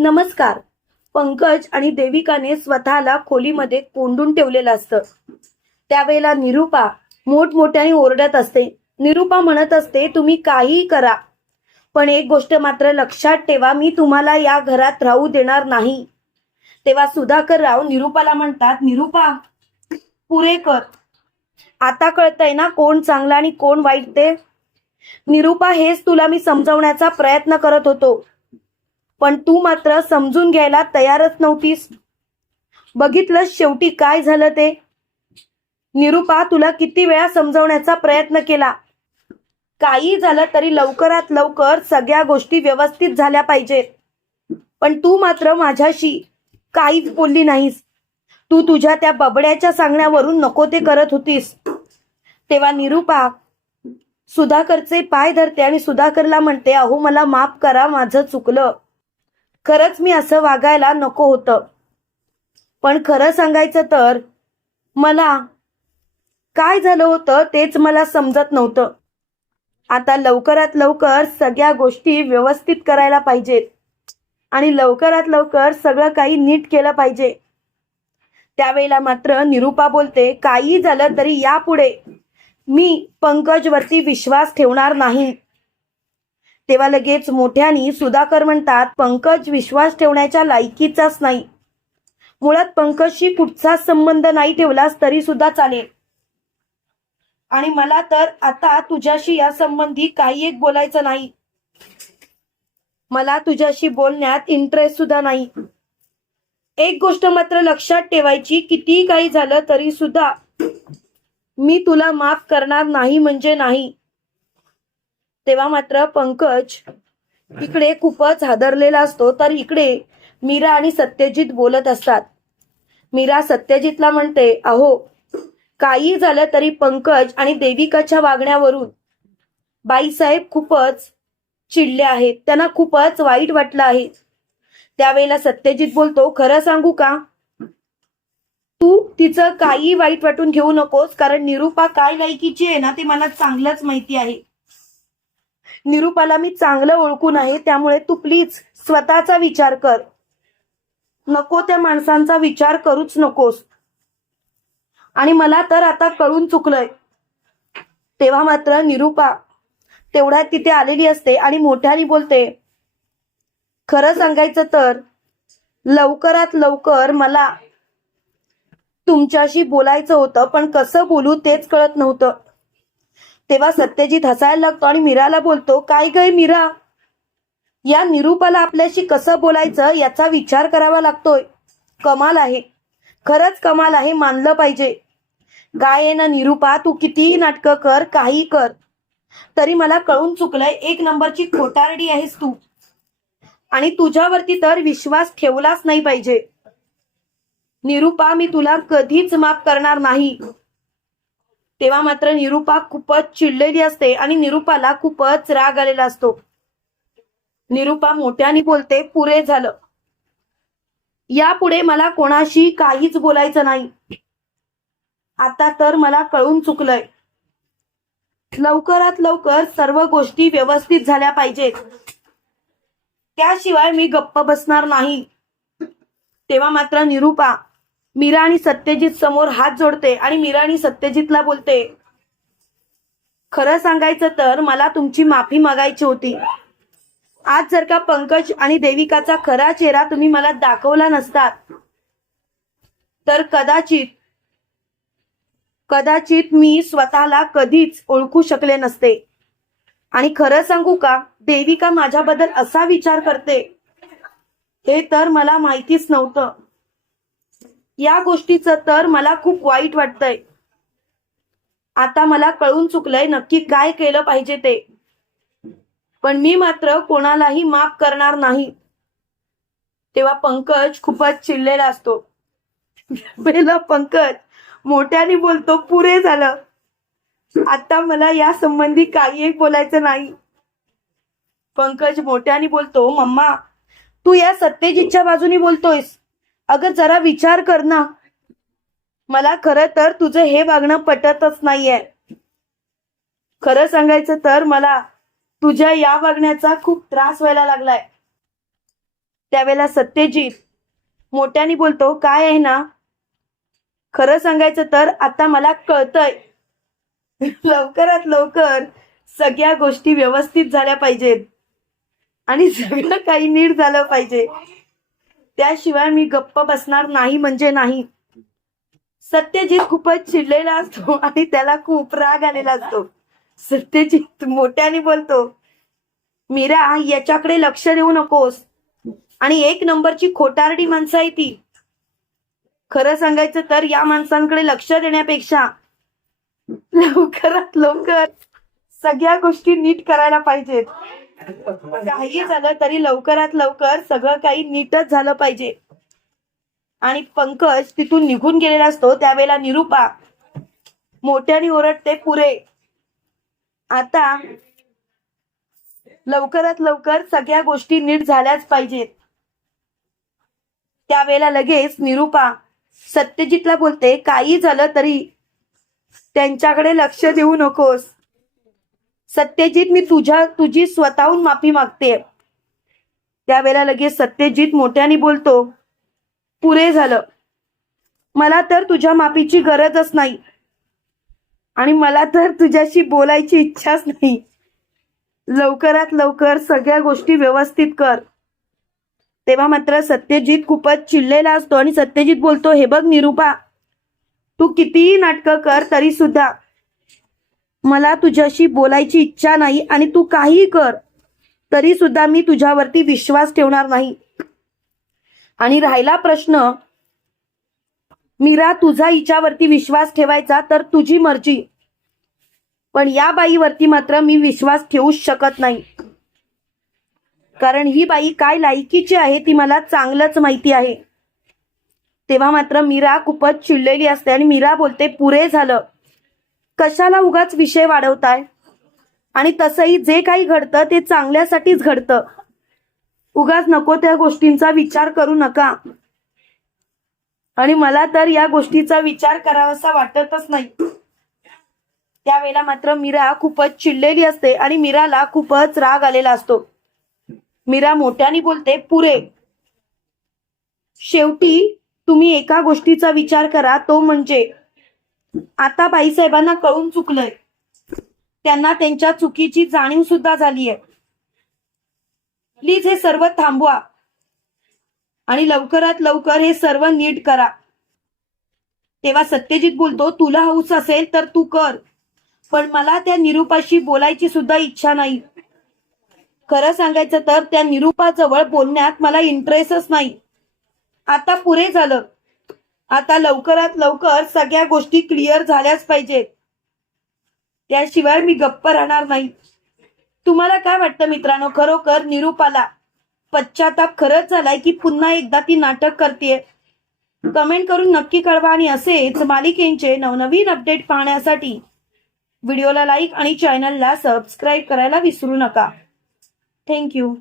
नमस्कार. पंकज आणि देविकाने स्वतःला खोलीमध्ये कोंडून ठेवलेलं असतं. त्यावेळेला निरुपा मोठमोठ्याने ओरडत असते. निरुपा म्हणत असते तुम्ही काहीही करा. पण एक गोष्ट मात्र लक्षात ठेवा मी तुम्हाला या घरात राहू देणार नाही. तेव्हा सुधाकर राव निरुपाला म्हणतात निरुपा पुरे कर. आता कळतंय ना कोण चांगला आणि कोण वाईट ते? निरुपा हेच तुला मी समजवण्याचा प्रयत्न करत होतो. पण तू मात्र समजून घ्यायला तयारच नव्हतीस. बघितलं शेवटी काय झालं ते? निरुपा तुला किती वेळा समजवण्याचा प्रयत्न केला. काही झालं तरी लवकरात लवकर सगळ्या गोष्टी व्यवस्थित झाल्या पाहिजेत. पण तू मात्र माझ्याशी काहीच बोलली नाहीस. तू तुझ्या त्या बबड्याच्या सांगण्यावरून नको ते करत होतीस. तेव्हा निरुपा सुधाकरचे पाय धरते आणि सुधाकरला म्हणते अहो मला माफ करा माझं चुकलं. खरंच मी असं वागायला नको होतं. पण खरं सांगायचं तर मला काय झालं होतं तेच मला समजत नव्हतं. आता लवकरात लवकर सगळ्या गोष्टी व्यवस्थित करायला पाहिजेत. आणि लवकरात लवकर सगळं काही नीट केलं पाहिजे. त्यावेळेला मात्र निरुपा बोलते काही झालं तरी यापुढे. मी पंकजवरती विश्वास ठेवणार नाही. तेव्हा लगेच मोठ्यानी सुधाकर म्हणतात पंकज विश्वास ठेवण्याच्या लायकीचाच नाही. मुळात पंकजशी कुठचाच संबंध नाही ठेवलास तरी सुद्धा चालेल. आणि मला तर आता तुझ्याशी या संबंधी काही एक बोलायचं नाही. मला तुझ्याशी बोलण्यात इंटरेस्ट सुद्धा नाही. एक गोष्ट मात्र लक्षात ठेवायची कितीही काही झालं तरी सुद्धा मी तुला माफ करणार नाही म्हणजे नाही. तेव्हा मात्र पंकज इकडे खूपच हादरलेला असतो. तर इकडे मीरा आणि सत्यजित बोलत असतात. मीरा सत्यजितला म्हणते अहो काही झालं तरी पंकज आणि देविकाच्या वागण्यावरून बाईसाहेब खूपच चिडले आहेत. त्यांना खूपच वाईट वाटलं आहे. त्यावेळेला सत्यजित बोलतो खरं सांगू का? तू तिचं काही वाईट वाटून घेऊ नकोस कारण निरुपा काय लायकीची आहे ना ते मला चांगलंच माहिती आहे. निरुपाला मी चांगलं ओळखून आहे त्यामुळे तू प्लीज स्वतःचा विचार कर. नको त्या माणसांचा विचार करूच नकोस. आणि मला तर आता कळून चुकलंय. तेव्हा मात्र निरुपा तेवढ्यात तिथे आलेली असते आणि मोठ्याने बोलते खरं सांगायचं तर लवकरात लवकर मला तुमच्याशी बोलायचं होतं पण कसं बोलू तेच कळत नव्हतं. तेव्हा सत्यजित हसायला लागतो आणि मीराला बोलतो काय गय मीरा? या निरूपाला आपल्याशी कसं बोलायचं याचा विचार करावा लागतोय. कमाल आहे. खरंच कमाल आहे मानलं पाहिजे. गाय ना निरूपा तू कितीही नाटकं कर काही कर. तरी मला कळून चुकलंय एक नंबरची खोटारडी आहेस तू. आणि तुझ्यावरती तर विश्वास ठेवलाच नाही पाहिजे. निरूपा मी तुला कधीच माफ करणार नाही. तेव्हा मात्र निरूपा खूपच चिडलेली असते आणि निरूपाला खूपच राग आलेला असतो. निरूपा मोठ्याने बोलते पुरे झालं. यापुढे मला कोणाशी काहीच बोलायचं नाही. आता तर मला कळून चुकलंय. लवकरात लवकर सर्व गोष्टी व्यवस्थित झाल्या पाहिजेत. त्याशिवाय मी गप्प बसणार नाही. तेव्हा मात्र निरूपा मीरा आणि सत्यजित समोर हात जोडते आणि मीरा आणि सत्यजितला बोलते खरं सांगायचं तर मला तुमची माफी मागायची होती. आज जर का पंकज आणि देविकाचा खरा चेहरा तुम्ही मला दाखवला नसतात तर कदाचित कदाचित मी स्वतःला कधीच ओळखू शकले नसते. आणि खरं सांगू का देविका माझ्याबद्दल असा विचार करते हे तर मला माहितीच नव्हतं. या गोष्टीचं तर मला खूप वाईट वाटतंय. आता मला कळून चुकलंय नक्की काय केलं पाहिजे ते. पण मी मात्र कोणालाही माफ करणार नाही. तेव्हा पंकज खूपच चिडलेला असतो. पहिला पंकज मोठ्याने बोलतो पुरे झालं. आता मला या संबंधी काही एक बोलायचं नाही. पंकज मोठ्याने बोलतो मम्मा तू या सत्यजितच्या बाजूनी बोलतोयस. अगं जरा विचार कर ना. मला खरं तर तुझं हे वागणं पटतच नाहीये. खरं सांगायचं तर मला तुझ्या या वागण्याचा खूप त्रास व्हायला लागलाय. त्यावेळेला सत्यजित मोठ्याने बोलतो काय आहे ना? खरं सांगायचं तर आता मला कळतंय. लवकरात लवकर सगळ्या गोष्टी व्यवस्थित झाल्या पाहिजेत. आणि सगळं काही नीट झालं पाहिजे. त्याशिवाय मी गप्प बसणार नाही म्हणजे नाही. सत्यजित खूपच चिडलेला असतो आणि त्याला खूप राग आलेला असतो. सत्यजित मोठ्याने बोलतो मीरा याच्याकडे लक्ष देऊ नकोस. आणि एक नंबरची खोटारडी माणसं आहे ती. खरं सांगायचं तर या माणसांकडे लक्ष देण्यापेक्षा लवकरात लवकर सगळ्या गोष्टी नीट करायला पाहिजेत. काही झालं तरी लवकरात लवकर सगळं काही नीटच झालं पाहिजे. आणि पंकज तिथून निघून गेलेला असतो त्यावेळेला निरुपा मोठ्याने ओरडते पुरे आता लवकरात लवकर सगळ्या गोष्टी नीट झाल्याच पाहिजेत. त्यावेळेला लगेच निरुपा सत्यजितला बोलते काही झालं तरी त्यांच्याकडे लक्ष देऊ नकोस. सत्यजित मी तुझ्या तुझी स्वतःहून माफी मागते त्यावेळेला लगेच सत्यजित मोठ्याने बोलतो पुरे झालं. मला तर तुझ्या माफीची गरजच नाही. आणि मला तर तुझ्याशी बोलायची इच्छाच नाही. लवकरात लवकर सगळ्या गोष्टी व्यवस्थित कर. तेव्हा मात्र सत्यजित खूपच चिडलेला असतो आणि सत्यजित बोलतो हे बघ निरुपा तू कितीही नाटकं कर तरी सुद्धा मला तुझ्याशी बोलायची इच्छा नाही आणि तू काहीही कर तरी सुद्धा मी तुझ्यावरती विश्वास ठेवणार नाही. आणि राहिला प्रश्न मीरा तुझा हिच्यावरती विश्वास ठेवायचा तर तुझी मर्जी. पण या बाईवरती मात्र मी विश्वास ठेवू शकत नाही. कारण ही बाई काय लायकीची आहे ती मला चांगलंच माहिती आहे. तेव्हा मात्र मीरा खूपच चिडलेली असते आणि मीरा बोलते पुरे झालं. कशाला उगाच विषय वाढवताय? आणि तसंही जे काही घडतं ते चांगल्यासाठीच घडतं. उगाच नको त्या गोष्टींचा विचार करू नका. आणि मला तर या गोष्टीचा विचार करावासा वाटतच नाही. त्यावेळेला मात्र मीरा खूपच चिडलेली असते आणि मीराला खूपच राग आलेला असतो. मीरा मोठ्याने बोलते पुरे शेवटी तुम्ही एका गोष्टीचा विचार करा तो म्हणजे आता बाईसाहेबांना कळून चुकलंय. त्यांना त्यांच्या चुकीची जाणीव सुद्धा झालीय. प्लीज हे सर्व थांबवा. आणि लवकरात लवकर हे सर्व नीट करा. तेव्हा सत्यजित बोलतो तुला हौस असेल तर तू कर. पण मला त्या निरूपाशी बोलायची सुद्धा इच्छा नाही. खरं सांगायचं तर त्या निरूपाजवळ बोलण्यात मला इंटरेस्टच नाही. आता पुरे झालं. आता लवकरात लवकर सगळ्या गोष्टी क्लिअर झाल्याच पाहिजेत. त्याशिवाय मी गप्प राहणार नाही. तुम्हाला काय वाटतं मित्रांनो? खरोखर निरूपाला पश्चाताप खरंच झालाय की पुन्हा एकदा ती नाटक करते कमेंट करून नक्की कळवा आणि असेच मालिकेंचे नवनवीन अपडेट पाहण्यासाठी व्हिडिओला लाईक आणि चॅनलला सबस्क्राईब करायला विसरू नका. थँक्यू